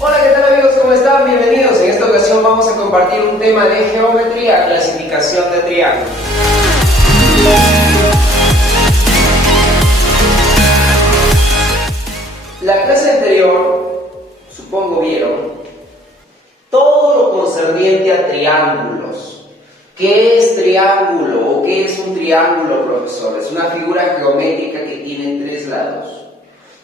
Hola, ¿qué tal amigos? ¿Cómo están? Bienvenidos. En esta ocasión vamos a compartir un tema de geometría, clasificación de triángulos. La clase anterior, supongo vieron, todo lo concerniente a triángulos. ¿Qué es triángulo o qué es un triángulo, profesor? Es una figura geométrica que tiene tres lados.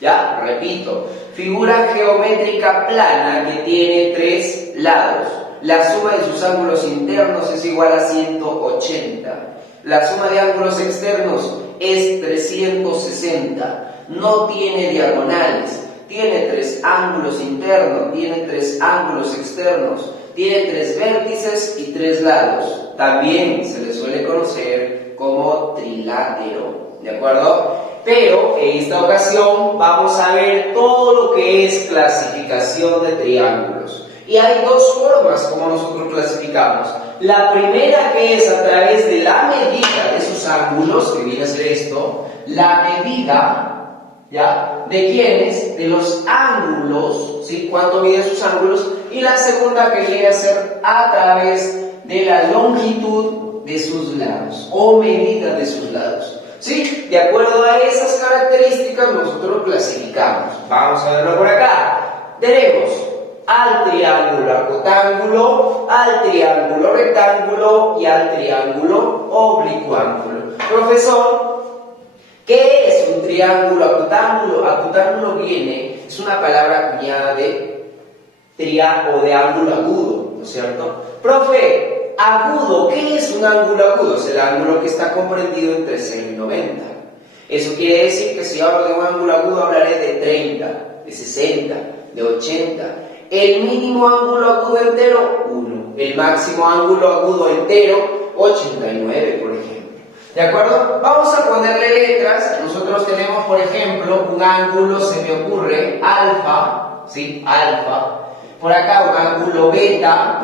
Ya, repito, figura geométrica plana que tiene tres lados. La suma de sus ángulos internos es igual a 180. La suma de ángulos externos es 360. No tiene diagonales. Tiene tres ángulos internos, tiene tres ángulos externos, tiene tres vértices y tres lados. También se le suele conocer como trilátero, ¿de acuerdo? Pero en esta ocasión vamos a ver todo lo que es clasificación de triángulos. Y hay dos formas como nosotros clasificamos. La primera, que es a través de la medida de sus ángulos, que viene a ser esto, la medida, ¿ya? ¿De quiénes? De los ángulos, ¿sí? ¿Cuánto mide sus ángulos? Y la segunda, que viene a ser a través de la longitud de sus lados, o medida de sus lados. ¿Sí? De acuerdo a esas características nosotros clasificamos. Vamos a verlo por acá. Tenemos al triángulo acotángulo, al triángulo rectángulo y al triángulo oblicuángulo. Profesor, ¿qué es un triángulo acotángulo? Acotángulo es una palabra acuñada de triángulo o de ángulo agudo, ¿no es cierto? Profe, agudo, ¿qué es un ángulo agudo? Es el ángulo que está comprendido entre 0 y 90. Eso quiere decir que si hablo de un ángulo agudo hablaré de 30, de 60, de 80. El mínimo ángulo agudo entero, 1. El máximo ángulo agudo entero, 89, por ejemplo. ¿De acuerdo? Vamos a ponerle letras. Nosotros tenemos, por ejemplo, un ángulo, se me ocurre, alfa, ¿sí? Alfa. Por acá un ángulo beta,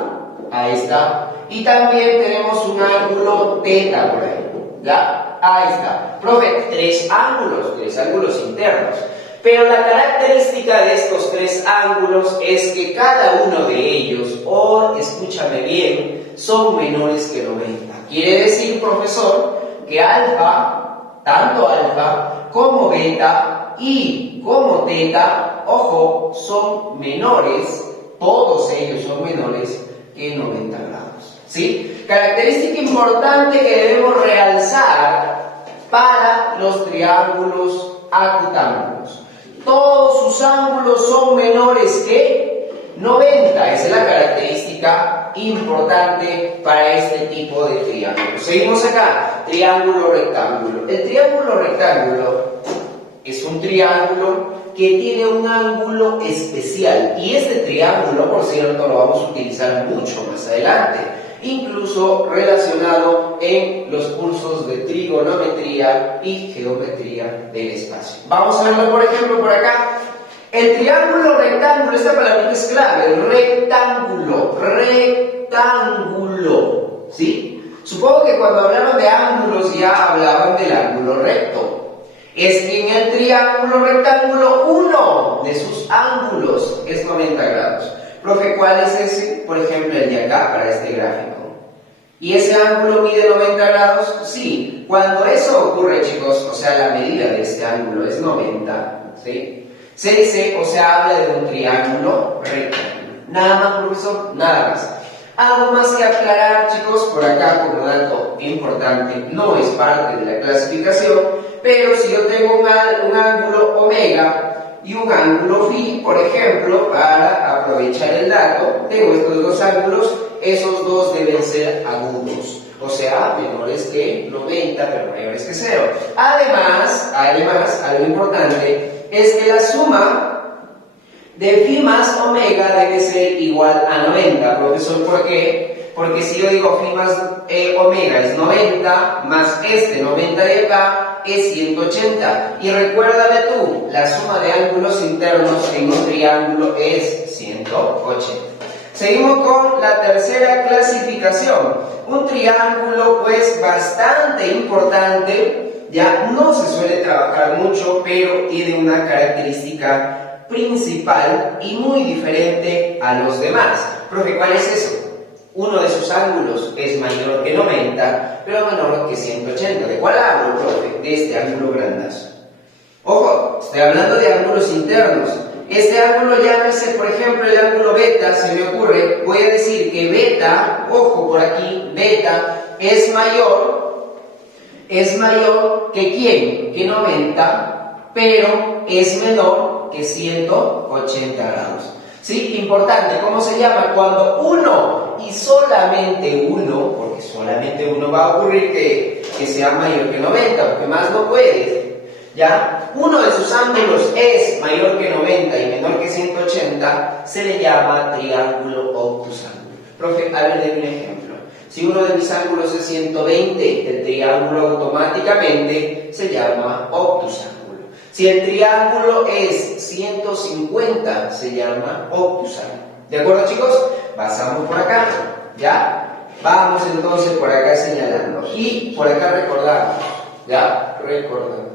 ahí está. Y también tenemos un ángulo teta por ahí, ¿ya? Ahí está. Profe, tres ángulos internos. Pero la característica de estos tres ángulos es que cada uno de ellos, o escúchame bien, son menores que 90. Quiere decir, profesor, que alfa, tanto alfa como beta y como teta, ojo, son menores, todos ellos son menores que 90 grados. ¿Sí? Característica importante que debemos realzar para los triángulos acotángulos. Todos sus ángulos son menores que 90. Esa es la característica importante para este tipo de triángulos. Seguimos acá. Triángulo rectángulo. El triángulo rectángulo es un triángulo que tiene un ángulo especial. Y este triángulo, por cierto, lo vamos a utilizar mucho más adelante, incluso relacionado en los cursos de trigonometría y geometría del espacio. Vamos a verlo, por ejemplo, por acá. El triángulo rectángulo, esta palabra es clave, rectángulo, ¿sí? Supongo que cuando hablaron de ángulos ya hablaban del ángulo recto. Es que en el triángulo rectángulo uno de sus ángulos es 90 grados. Profe, ¿cuál es ese? Por ejemplo, el de acá para este gráfico. ¿Y ese ángulo mide 90 grados? Sí. Cuando eso ocurre, chicos, o sea, la medida de este ángulo es 90, ¿sí? Se dice, o sea, habla de un triángulo rectángulo. Nada más, profesor, nada más. Algo más que aclarar, chicos, por acá como dato importante, no es parte de la clasificación, pero si yo tengo un ángulo omega y un ángulo phi, por ejemplo, para aprovechar el dato, tengo estos dos ángulos, esos dos deben ser agudos, o sea, menores que 90, pero mayores que 0. Además, algo importante es que la suma de phi más omega debe ser igual a 90. Profesor, ¿por qué? Porque si yo digo phi más omega es 90, más este 90 de acá es 180. Y recuérdame tú, la suma de ángulos internos en un triángulo es 180. Seguimos con la tercera clasificación. Un triángulo pues bastante importante, ya no se suele trabajar mucho, pero tiene una característica principal y muy diferente a los demás. Profe, ¿cuál es eso? Uno de sus ángulos es mayor que 90, pero menor que 180. ¿De cuál ángulo, profe? De este ángulo grandazo. Ojo, estoy hablando de ángulos internos. Este ángulo llámese, por ejemplo, el ángulo beta, se me ocurre. Voy a decir que beta, ojo por aquí, beta es mayor que ¿quién? Que 90, pero es menor que 180 grados. ¿Sí? Importante, ¿cómo se llama? Cuando uno y solamente uno, porque solamente uno va a ocurrir que sea mayor que 90, porque más no puede, ¿ya? Uno de sus ángulos es mayor que 90 y menor que 180, se le llama triángulo obtusángulo. Profe, a ver, denme un ejemplo. Si uno de mis ángulos es 120, el triángulo automáticamente se llama obtusángulo. Si el triángulo es 150, se llama obtusángulo. ¿De acuerdo, chicos? Pasamos por acá, ¿ya? Vamos entonces por acá señalando. Y por acá recordamos, ¿ya? Recordamos.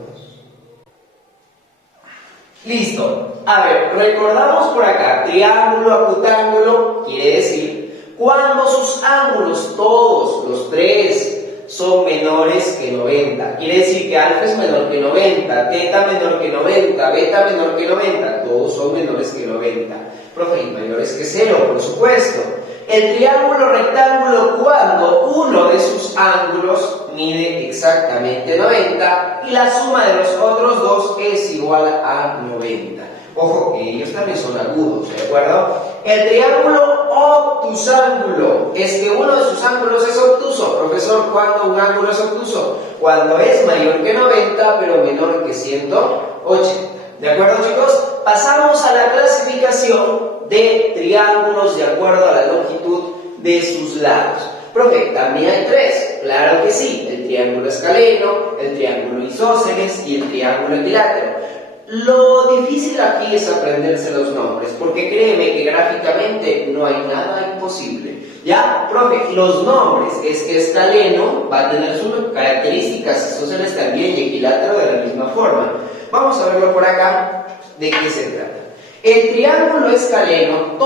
Listo. A ver, recordamos por acá. Triángulo, acutángulo, quiere decir cuando sus ángulos, todos los tres, son menores que 90. Quiere decir que alfa es menor que 90, teta menor que 90, beta menor que 90. Todos son menores que 90. Profe, y mayores que 0, por supuesto. El triángulo rectángulo cuando uno de sus ángulos mide exactamente 90 y la suma de los otros dos es igual a 90. Ojo, que ellos también son agudos, ¿de acuerdo? El triángulo obtusángulo es que uno de sus ángulos es obtuso. Profesor, ¿cuándo un ángulo es obtuso? Cuando es mayor que 90 pero menor que 180. ¿De acuerdo, chicos? Pasamos a la clasificación de triángulos de acuerdo a la longitud de sus lados. Profe, también hay tres. Claro que sí. El triángulo escaleno, el triángulo isósceles y el triángulo equilátero. Lo difícil aquí es aprenderse los nombres, porque créeme que gráficamente no hay nada imposible. ¿Ya? Profe, los nombres, es que escaleno va a tener sus características, isósceles también y equilátero de la misma forma. Vamos a verlo por acá, ¿de qué se trata? El triángulo escaleno,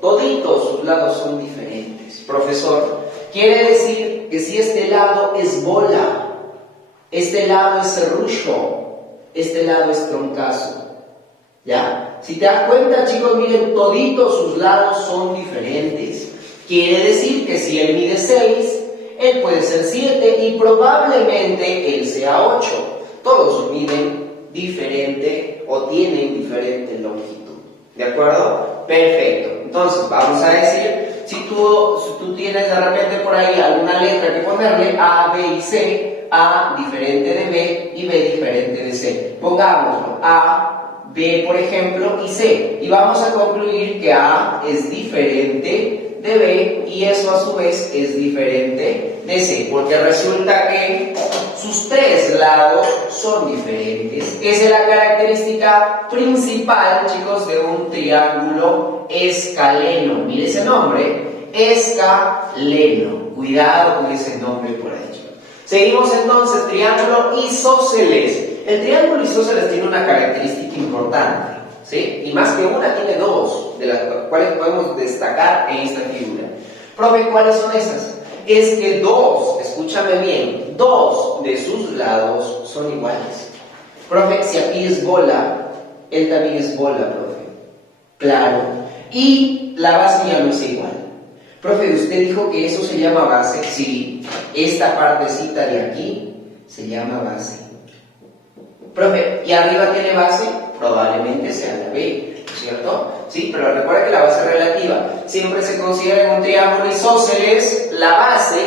toditos sus lados son diferentes. Profesor, quiere decir que si este lado es bola, este lado es serrucho, este lado es troncazo, ¿ya? Si te das cuenta, chicos, miren, toditos sus lados son diferentes. Quiere decir que si él mide 6, él puede ser 7 y probablemente él sea 8. Todos miden diferente o tienen diferente longitud, ¿de acuerdo? Perfecto. Entonces, vamos a decir, si tú tienes de repente por ahí alguna letra que ponerle A, B y C, A diferente de B y B diferente de C. Pongámoslo A, B por ejemplo y C. Y vamos a concluir que A es diferente de B y eso a su vez es diferente de C. Porque resulta que sus tres lados son diferentes. Esa es la característica principal, chicos, de un triángulo escaleno. Mire ese nombre, escaleno. Cuidado con ese nombre por ahí. Seguimos entonces, triángulo isósceles. El triángulo isósceles tiene una característica importante, ¿sí? Y más que una, tiene dos, de las cuales podemos destacar en esta figura. Profe, ¿cuáles son esas? Es que dos, escúchame bien, dos de sus lados son iguales. Profe, si aquí es bola, él también es bola, profe. Claro. Y la base ya no es igual. Profe, usted dijo que eso se llama base. Sí, esta partecita de aquí se llama base. Profe, ¿y arriba tiene base? Probablemente sea la B, ¿no es cierto? Sí, pero recuerda que la base es relativa. Siempre se considera en un triángulo isósceles la base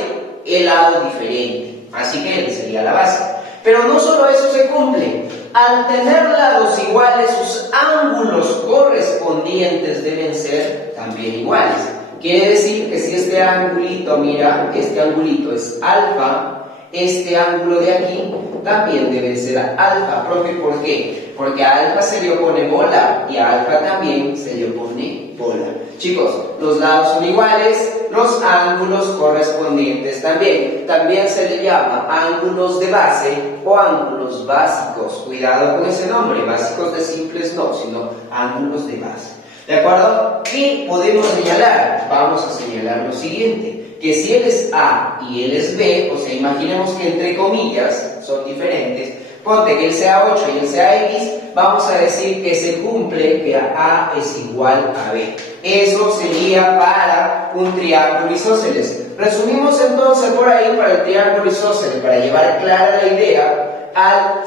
el lado diferente. Así que él sería la base. Pero no solo eso se cumple. Al tener lados iguales, sus ángulos correspondientes deben ser también iguales. Quiere decir que si este angulito, mira, este angulito es alfa, este ángulo de aquí también debe ser alfa. Profe, ¿por qué? Porque a alfa se le opone bola y a alfa también se le opone bola. Chicos, los lados son iguales, los ángulos correspondientes también. También se le llama ángulos de base o ángulos básicos. Cuidado con ese nombre, básicos de simples no, sino ángulos de base. ¿De acuerdo? ¿Qué podemos señalar? Vamos a señalar lo siguiente, que si él es A y él es B, o sea, imaginemos que entre comillas son diferentes, ponte que él sea 8 y él sea X, vamos a decir que se cumple que A es igual a B. Eso sería para un triángulo isósceles. Resumimos entonces por ahí para el triángulo isósceles, para llevar clara la idea a la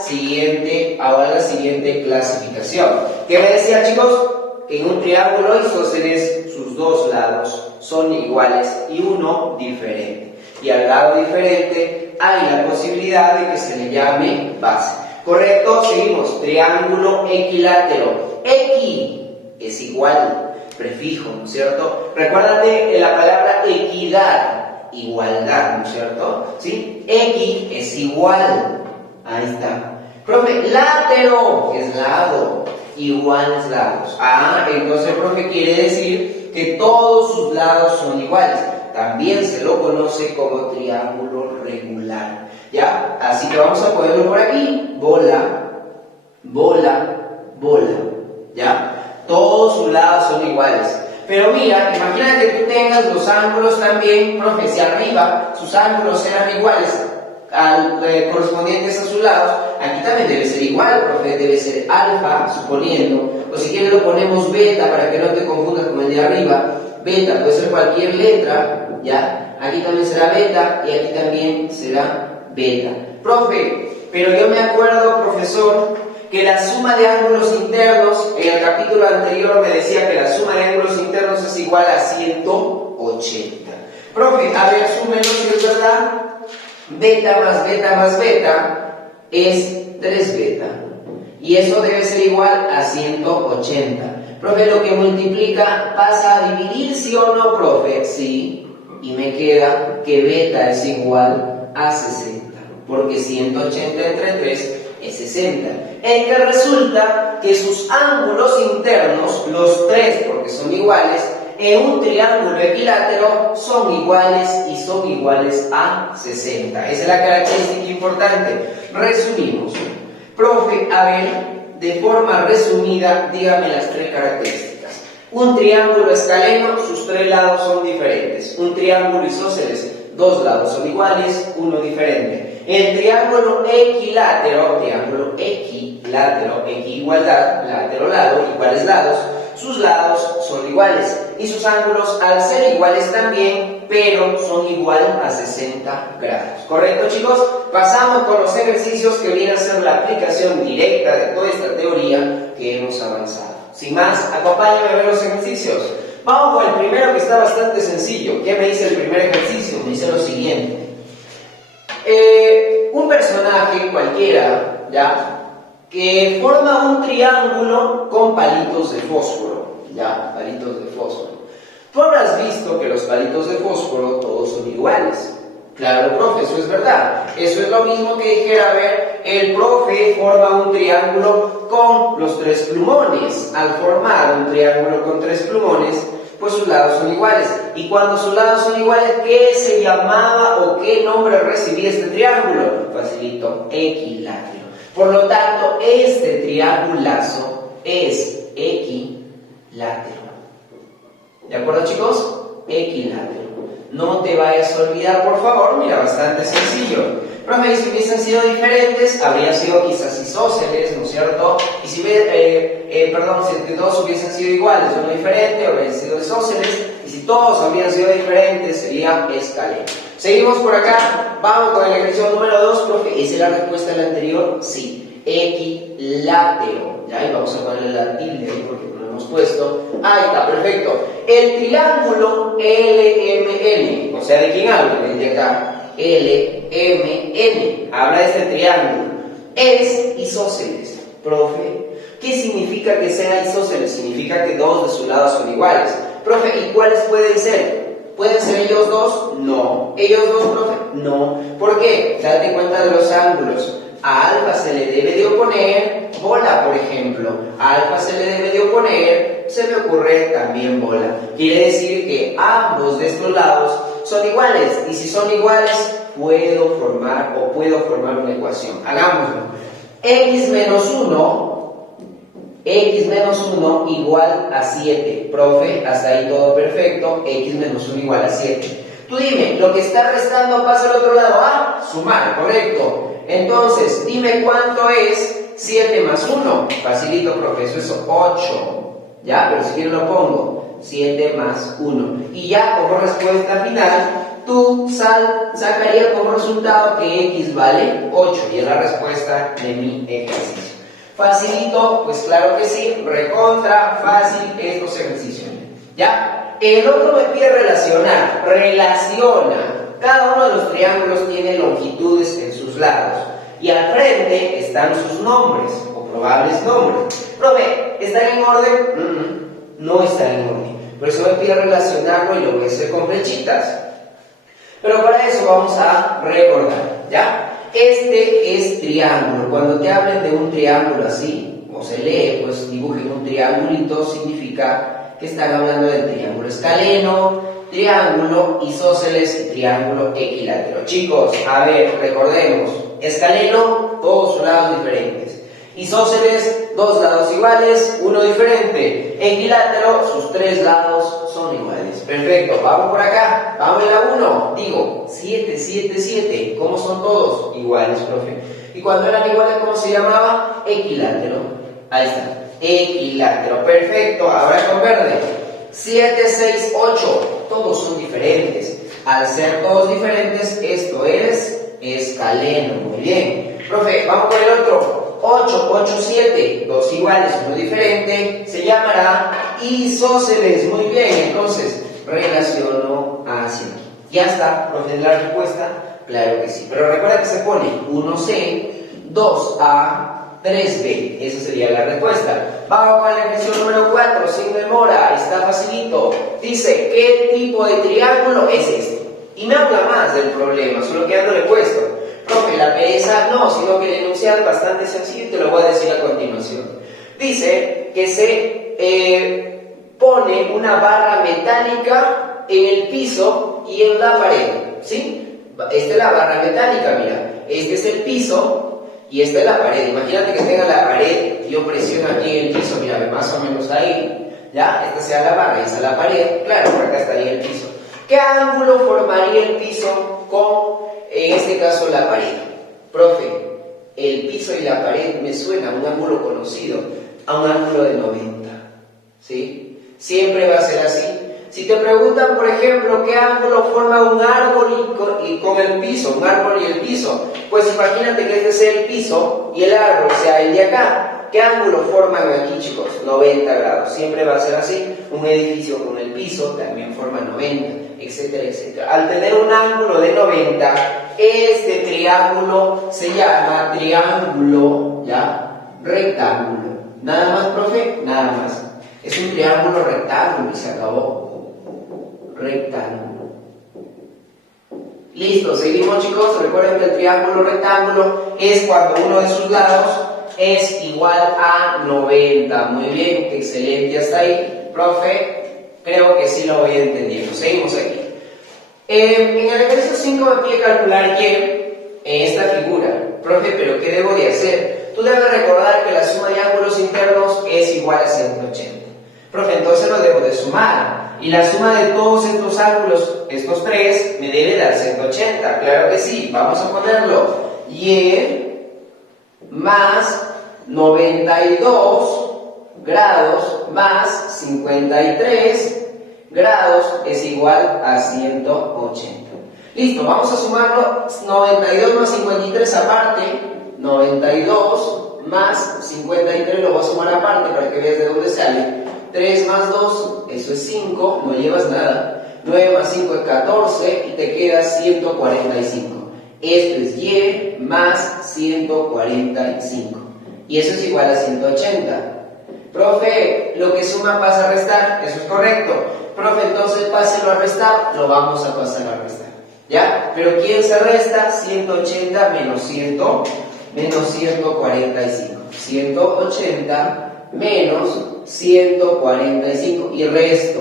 siguiente clasificación. ¿Qué me decía, chicos? Que en un triángulo isósceles sus dos lados son iguales y uno diferente. Y al lado diferente hay la posibilidad de que se le llame base. ¿Correcto? Seguimos. Triángulo equilátero. Equi es igual, prefijo, ¿no es cierto? Recuérdate la palabra equidad, igualdad, ¿no es cierto? ¿Sí? Equi es igual. Ahí está. Profe, látero es lado, iguales lados. Ah, entonces el profe quiere decir que todos sus lados son iguales. También se lo conoce como triángulo regular. ¿Ya? Así que vamos a ponerlo por aquí. Bola, bola, bola. ¿Ya? Todos sus lados son iguales. Pero mira, imagina que tú tengas los ángulos también, profe, si arriba sus ángulos eran iguales correspondientes a sus lados, aquí también debe ser igual, profe, debe ser alfa, suponiendo, o si quieres lo ponemos beta para que no te confundas con el de arriba. Beta puede ser cualquier letra, ¿ya? Aquí también será beta y aquí también será beta. Profe, pero yo me acuerdo, profesor, que la suma de ángulos internos, en el capítulo anterior me decía que la suma de ángulos internos es igual a 180. Profe, a ver, súmelo si es verdad. Beta más beta es 3 beta. Y eso debe ser igual a 180. Profe, lo que multiplica pasa a dividir, ¿sí o no, profe? Sí. Y me queda que beta es igual a 60. Porque 180 entre 3 es 60. En que resulta que sus ángulos internos, los tres porque son iguales, en un triángulo equilátero son iguales y son iguales a 60. Esa es la característica importante. Resumimos. Profe, a ver, de forma resumida, dígame las tres características. Un triángulo escaleno, sus tres lados son diferentes. Un triángulo isósceles, dos lados son iguales, uno diferente. El triángulo equilátero, equi-igualdad, látero, lado, iguales lados, sus lados son iguales y sus ángulos al ser iguales también, pero son igual a 60 grados. ¿Correcto, chicos? Pasamos con los ejercicios que vienen a ser la aplicación directa de toda esta teoría que hemos avanzado. Sin más, acompáñame a ver los ejercicios. Vamos con el primero, que está bastante sencillo. ¿Qué me dice el primer ejercicio? Me dice lo siguiente. Un personaje cualquiera, ¿ya?, que forma un triángulo con palitos de fósforo, ¿ya? Palitos de fósforo. Tú habrás visto que los palitos de fósforo todos son iguales. Claro, profe, eso es verdad. Eso es lo mismo que dijera, a ver, el profe forma un triángulo con los tres plumones. Al formar un triángulo con tres plumones, pues sus lados son iguales. Y cuando sus lados son iguales, ¿qué se llamaba o qué nombre recibía este triángulo? Facilito, equilátero. Por lo tanto, este triangulazo es equilátero. ¿De acuerdo, chicos? Equilátero. No te vayas a olvidar, por favor. Mira, bastante sencillo. Profe, si hubiesen sido diferentes, habrían sido quizás isósceles, ¿no es cierto? Y si todos hubiesen sido iguales, uno diferente, habrían sido isósceles. Y si todos habrían sido diferentes, sería escaleno. Seguimos por acá. Vamos con el ejercicio número 2, profe. ¿Esa es la respuesta a la anterior? Sí. Equilátero. Ya, y vamos a ponerle la tilde ahí porque no lo hemos puesto. Ahí está, perfecto. El triángulo LMN, o sea, ¿de quién hablo? Desde acá. LMN. Habla de este triángulo. Es isósceles. Profe, ¿qué significa que sea isósceles? Significa que dos de sus lados son iguales. Profe, ¿y cuáles pueden ser? ¿Pueden ser ellos dos? No. ¿Ellos dos, profe? No. ¿Por qué? Date cuenta de los ángulos. A alfa se le debe de oponer bola, por ejemplo. A alfa se le debe de oponer, se me ocurre también bola. Quiere decir que ambos de estos lados son iguales. Y si son iguales, puedo formar una ecuación. Hagámoslo. X menos 1 igual a 7. Profe, hasta ahí todo perfecto. X menos 1 igual a 7. Tú dime, lo que está restando pasa al otro lado. Ah, sumar, correcto. Entonces, dime cuánto es 7 más 1. Facilito, profe, eso es 8. Ya, pero si quiero lo pongo. 7 más 1. Y ya como respuesta final, tú sacarías como resultado que X vale 8. Y es la respuesta de mi ejercicio. Facilito, pues claro que sí. Recontra fácil estos ejercicios. ¿Ya? El otro me pide relacionar. Relaciona. Cada uno de los triángulos tiene longitudes en sus lados. Y al frente están sus nombres o probables nombres. Profe, ¿están en orden? No están en orden. Por eso me pide relacionarlo y lo voy a hacer con flechitas. Pero para eso vamos a recordar, ¿ya? Este es triángulo. Cuando te hablen de un triángulo así, o se lee, pues dibujen un triangulito, significa que están hablando del triángulo escaleno, triángulo isósceles y triángulo equilátero. Chicos, a ver, recordemos, escaleno, todos sus lados diferentes. Isósceles, dos lados iguales, uno diferente. Equilátero, sus tres lados son iguales. Perfecto, vamos por acá, vamos en la 1. Digo, 7, 7, 7. ¿Cómo son todos? Iguales, profe. Y cuando eran iguales, ¿cómo se llamaba? Equilátero. Ahí está, equilátero. Perfecto, ahora con verde. 7, 6, 8. Todos son diferentes. Al ser todos diferentes, esto es escaleno. Muy bien. Profe, vamos con el otro. 8, 8, 7, dos iguales, uno diferente, se llamará isósceles. Muy bien, entonces relaciono hacia aquí. Ya está, profe, la respuesta, claro que sí. Pero recuerda que se pone 1C, 2A, 3B. Esa sería la respuesta. Vamos con el ejercicio número 4, sin demora, está facilito. Dice, ¿qué tipo de triángulo es este? Y me habla más del problema, solo quedándole puesto. Profe, la pereza no, sino que el enunciado es bastante sencillo y te lo voy a decir a continuación. Dice que se pone una barra metálica en el piso y en la pared, ¿sí? Esta es la barra metálica, mira. Este es el piso y esta es la pared. Imagínate que tenga la pared, yo presiono aquí en el piso, mira, más o menos ahí, ¿ya? Esta sea la barra, esta es la pared, claro, por acá estaría el piso. ¿Qué ángulo formaría el piso con, en este caso, la pared? Profe, el piso y la pared me suena a un ángulo conocido, a un ángulo de 90, ¿sí? Siempre va a ser así. Si te preguntan, por ejemplo, ¿qué ángulo forma un árbol y con el piso? Un árbol y el piso. Pues imagínate que este sea el piso y el árbol sea el de acá. ¿Qué ángulo forman aquí, chicos? 90 grados. Siempre va a ser así. Un edificio con el piso también forma 90, etcétera, etcétera. Al tener un ángulo de 90, este triángulo se llama triángulo, ¿ya? Rectángulo. ¿Nada más, profe? Nada más. Es un triángulo rectángulo y se acabó. Rectángulo. Listo, seguimos, chicos. Recuerden que el triángulo rectángulo es cuando uno de sus lados es igual a 90. Muy bien, excelente hasta ahí. Profe, creo que sí lo voy entendiendo. Seguimos aquí. En el ejercicio 5 me pide calcular Y en esta figura. Profe, ¿pero qué debo de hacer? Tú debes recordar que la suma de ángulos internos es igual a 180. Profe, entonces lo debo de sumar. Y la suma de todos estos ángulos, estos tres, me debe dar 180. Claro que sí, vamos a ponerlo. Y más 92 grados más 53 grados es igual a 180. Listo, vamos a sumarlo. 92 más 53 aparte. 92 más 53 lo voy a sumar aparte para que veas de dónde sale. 3 más 2, eso es 5, no llevas nada. 9 más 5 es 14 y te queda 145. Esto es Y más 145. Y eso es igual a 180. Profe, lo que suma pasa a restar, eso es correcto. Profe, entonces páselo a restar, lo vamos a pasar a restar. ¿Ya? Pero ¿quién se resta? 180 menos 100, menos 145. 180 menos 145 y resto.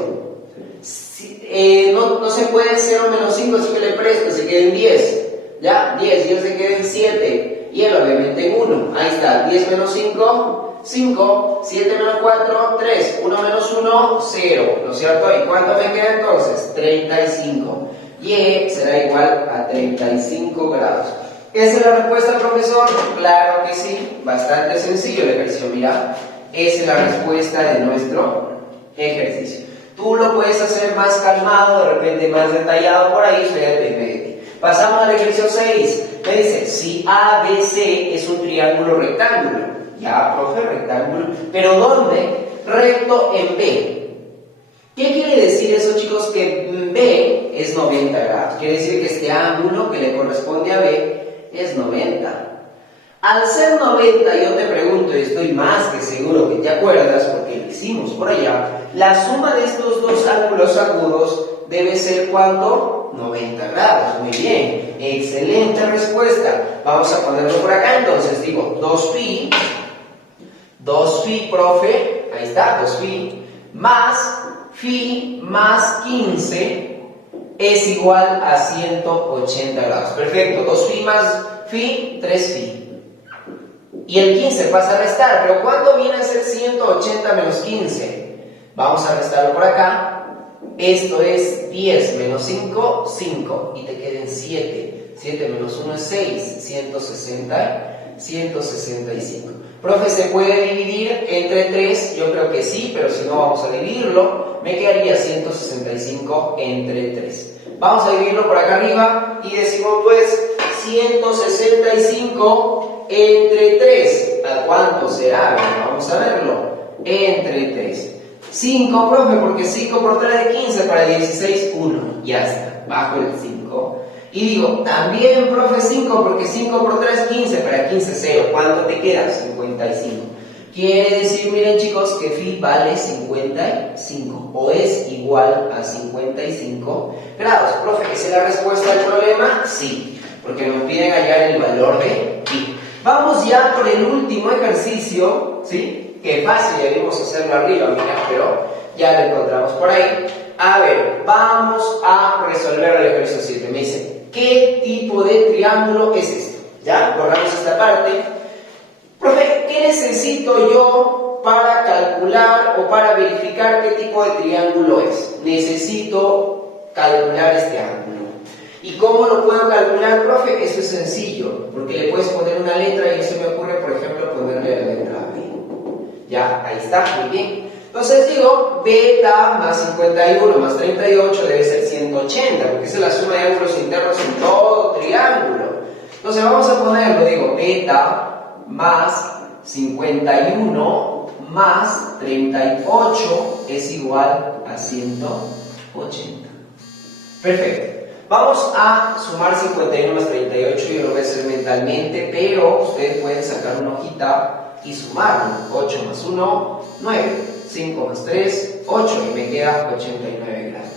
No se puede 0 menos 5, así que le presto, se queden 10. ¿Ya? 10 y él se queda en 7. Y él obviamente en 1. Ahí está. 10 menos 5, 5. 7 menos 4, 3. 1 menos 1, 0. ¿No es cierto? ¿Y cuánto me queda entonces? 35. Y será igual a 35 grados. ¿Esa es la respuesta, profesor? Claro que sí. Bastante sencillo el ejercicio. Mira, esa es la respuesta de nuestro ejercicio. Tú lo puedes hacer más calmado, de repente más detallado por ahí, eso ya depende de ti. Pasamos al ejercicio 6. Me dice, si ABC es un triángulo rectángulo. Ya, profe, rectángulo. ¿Pero dónde? Recto en B. ¿Qué quiere decir eso, chicos? Que B es 90 grados. Quiere decir que este ángulo que le corresponde a B es 90. Al ser 90, yo te pregunto, y estoy más que seguro que te acuerdas, porque lo hicimos por allá, la suma de estos dos ángulos agudos debe ser ¿cuánto? 90 grados. Muy bien, excelente respuesta. Vamos a ponerlo por acá, entonces digo 2π, profe, ahí está, 2π, más phi más 15 es igual a 180 grados. Perfecto, 2π más phi, 3π. Y el 15 pasa a restar, pero ¿cuánto viene a ser 180 menos 15? Vamos a restarlo por acá. Esto es 10 menos 5, 5. Y te queden 7. 7 menos 1 es 6. 165. Profe, ¿se puede dividir entre 3? Yo creo que sí, pero si no vamos a dividirlo. Me quedaría 165 entre 3. Vamos a dividirlo por acá arriba y decimos pues 165 entre 3, ¿a cuánto será? Bueno, vamos a verlo. Entre 3. 5, profe, porque 5 por 3 de 15 para 16, 1. Ya está, bajo el 5. Y digo, también, profe, 5, porque 5 por 3, 15 para 15, 0. ¿Cuánto te queda? 55. Quiere decir, miren chicos, que phi vale 55 o es igual a 55 grados. Profe, ¿esa es la respuesta al problema? Sí, porque nos piden hallar el valor de phi. Vamos ya por el último ejercicio, ¿sí? Que fácil, ya vimos hacerlo arriba, mira, pero ya lo encontramos por ahí. A ver, vamos a resolver el ejercicio 7. Me dice, ¿qué tipo de triángulo es esto? Ya, borramos esta parte. Profe, ¿qué necesito yo para calcular o para verificar qué tipo de triángulo es? Necesito calcular este ángulo. ¿Y cómo lo puedo calcular, profe? Eso es sencillo, porque le puedes poner una letra y se me ocurre, por ejemplo, ponerle la letra B. Ya, ahí está, muy bien. Entonces digo, beta más 51 más 38 debe ser 180, porque esa es la suma de ángulos internos en todo triángulo. Entonces vamos a ponerlo, digo, beta más 51 más 38 es igual a 180. Perfecto. Vamos a sumar 51 más 38, yo lo voy a hacer mentalmente, pero ustedes pueden sacar una hojita y sumarlo. 8 más 1, 9. 5 más 3, 8 y me queda 89 grados.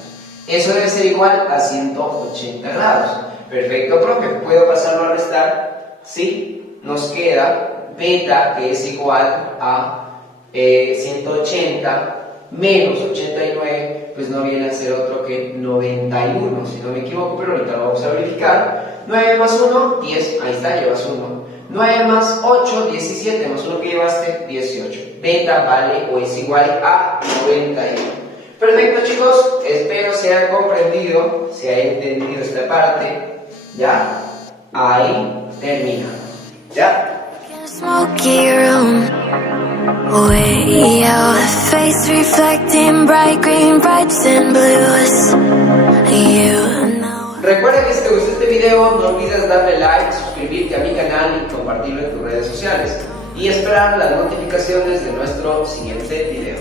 Eso debe ser igual a 180 grados. Perfecto, profe. ¿Puedo pasarlo a restar? Sí. Nos queda beta, que es igual a 180 menos 89, pues no viene a ser otro que 91, si no me equivoco, pero ahorita lo vamos a verificar. 9 más 1, 10, ahí está, llevas 1. 9 más 8, 17, más 1 que llevaste, 18. Beta vale o es igual a 91. Perfecto, chicos, espero se haya comprendido, se haya entendido esta parte. ¿Ya? Ahí termina. ¿Ya? Smoky room, way out, face reflecting bright green, brights and blues. You know. Recuerda que si te gustó este video, no olvides darle like, suscribirte a mi canal y compartirlo en tus redes sociales. Y esperar las notificaciones de nuestro siguiente video.